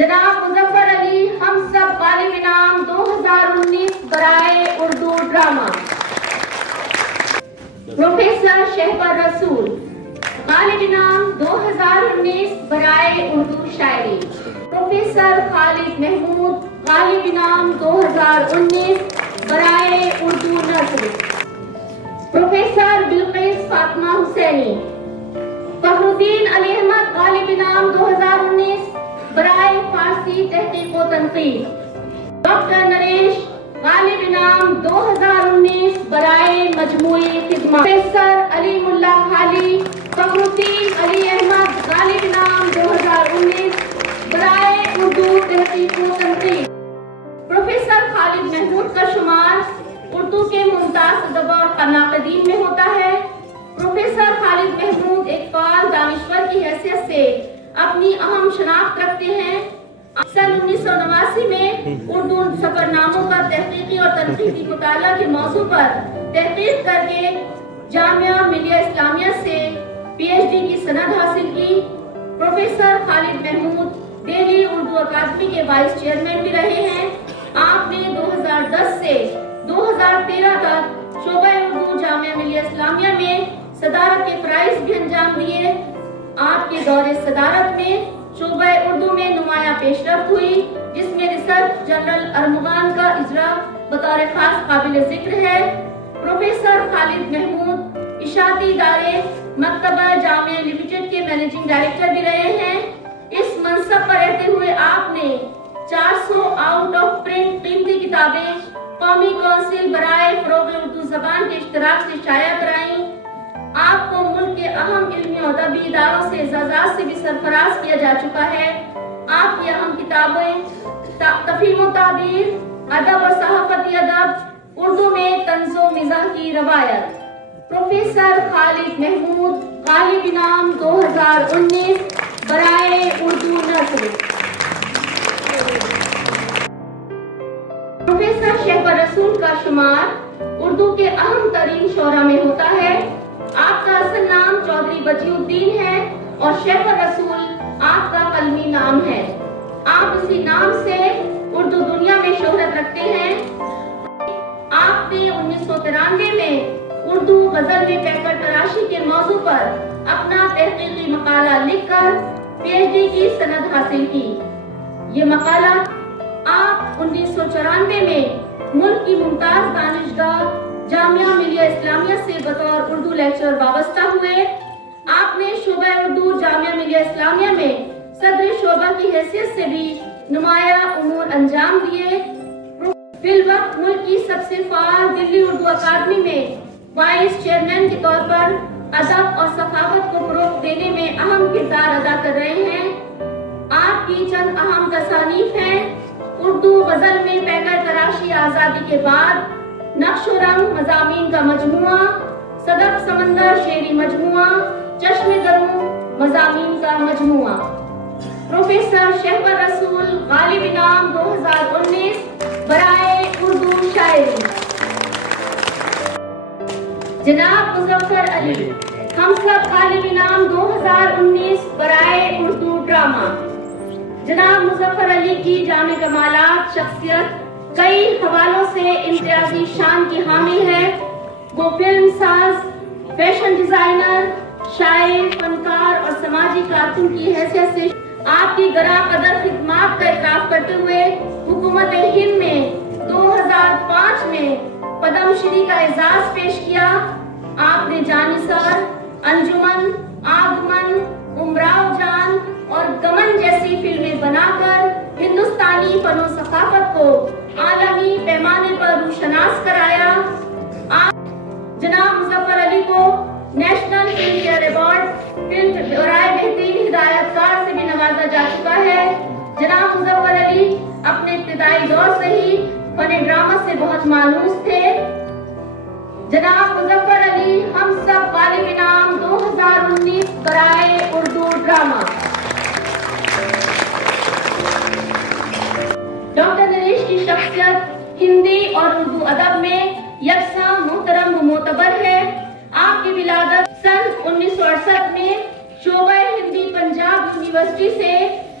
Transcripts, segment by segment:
جناب مظفر علی ہم سب غالب انعام 2019 برائے اردو ڈرامہ۔ پروفیسر شہبر رسول غالب انعام 2019 برائے اردو شاعری۔ پروفیسر خالد محمود غالب انعام 2019 برائے اردو نثر۔ پروفیسر بلقیس فاطمہ حسینی۔ فخر الدین علی احمد غالب انعام 2019 برائے فارسی تحقیق و تنقید۔ ڈاکٹر نریش غالب انعام 2019 برائے مجموعی خدمات۔ پروفیسر علی ملا خالی فخر الدین علی احمد غالب انعام 2019 برائے اردو تحقیق و تنقید۔ پروفیسر خالد محمود کا شمار اردو کے ممتاز ادبا اور ناقدین میں ہوتا ہے۔ پروفیسر خالد محمود ایک فعال دانشور کی حیثیت سے اپنی اہم شناخت رکھتے ہیں۔ سن 1989 میں اردو سفر ناموں پر تحقیقی اور تنقیدی مطالعہ کے موضوع پر تحقیق کر کے جامعہ ملیہ اسلامیہ سے PhD کی سند حاصل کی۔ پروفیسر خالد محمود دہلی اردو اکیڈمی کے وائس چیئرمین بھی رہے ہیں۔ آپ نے 2010 سے 2013 تک شعبہ اردو جامعہ ملیہ اسلامیہ میں صدارت کے فرائض بھی انجام دیے۔ آپ کے دور صدارت میں شعبہ اردو میں نمایاں پیش رفت ہوئی، جس میں ریسرچ جنرل ارمغان کا اجرا بطور خاص قابل ذکر ہے۔ پروفیسر خالد محمود اشاعتی ادارے مکتبہ جامعہ لمیٹڈ کے مینیجنگ ڈائریکٹر بھی رہے ہیں۔ اس منصب پر رہتے ہوئے آپ نے 400 آؤٹ آف پرنٹ قیمتی کتابیں قومی کونسل برائے فروغ اردو زبان کے اشتراک سے شائع کرائیں۔ آپ کو ملک کے اہم علمی و ادبی اداروں سے اعزازات سے بھی سرفراز کیا جا چکا ہے۔ آپ کی اہم کتابیں تفہیم و تعبیر، ادب اور صحافتی ادب، اردو میں طنز و مزاح کی روایت۔ پروفیسر خالد محمود غالب انعام 2019 برائے اردو نثر۔ پروفیسر شہبر رسول کا شمار اردو کے اہم ترین شعراء میں ہوتا ہے۔ آپ کا اصل نام چودھری بدیع الدین ہے اور شہبر رسول آپ کا قلمی نام ہے۔ آپ اسی نام سے اردو دنیا میں شہرت رکھتے ہیں۔ آپ نے 1993 میں اردو غزل میں پیکر تراشی کے موضوع پر اپنا تحقیقی مقالہ لکھ کر PhD کی سند حاصل کی۔ یہ مقالہ آپ 1994 میں ملک کی ممتاز دانشگاہ جامعہ ملیہ اسلامیہ سے بطور اردو لیکچر وابستہ ہوئے۔ آپ نے شعبہ اردو جامعہ ملیہ اسلامیہ میں صدر شعبہ کی حیثیت سے بھی نمایاں امور انجام دیے۔ فی الوقت ملک کی سب سے فعال دلی اردو اکیڈمی میں وائس چیئرمین کے طور پر ادب اور ثقافت کو فروغ دینے میں اہم کردار ادا کر رہے ہیں۔ آپ کی چند اہم تصانیف ہیں: اردو غزل میں پیکر تراشی آزادی کے بعد، نقش و رنگ مضامین کا مجموعہ، صدف سمندر شعری مجموعہ، چشم دروں مضامین کا مجموعہ۔ پروفیسر شہبر رسول غالب انعام 2019 برائے اردو شاعری۔ جناب مظفر علی ہم سب غالب انعام 2019 برائے اردو ڈرامہ۔ جناب مظفر علی کی جامع کمالات شخصیت کئی حوالوں سے امتیازی شان کی حامل ہے۔ وہ فلم ساز، فیشن ڈیزائنر، شاعر، فنکار اور سماجی کارکن کی حیثیت سے آپ کی گراں قدر خدمات کا اعتراف کرتے ہوئے حکومت ہند میں 2005 میں پدم شری کا اعزاز پیش کیا۔ آپ نے جانثار، انجمن، آگمن، امراؤ جان اور گمن جیسی فلمیں بنا کر ہندوستانی فن و ثقافت کو عالمی پیمانے پر روشناس کرایا۔ جناب مظفر علی کو national film fair award film برائے بہترین ہدایت کار سے بھی نوازا جا چکا ہے۔ جناب مظفر علی اپنے ابتدائی دور سے ہی فن ڈرامہ سے بہت مانوس تھے۔ جناب مظفر علی ہم سب غالب انعام 2019 برائے اردو ڈرامہ۔ ڈاکٹر نریش کی شخصیت ہندی اور اردو ادب میں یکساں محترم و معتبر ہے۔ آپ کی ولادت سن 1968 میں شعبہ ہندی پنجاب یونیورسٹی سے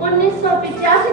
1985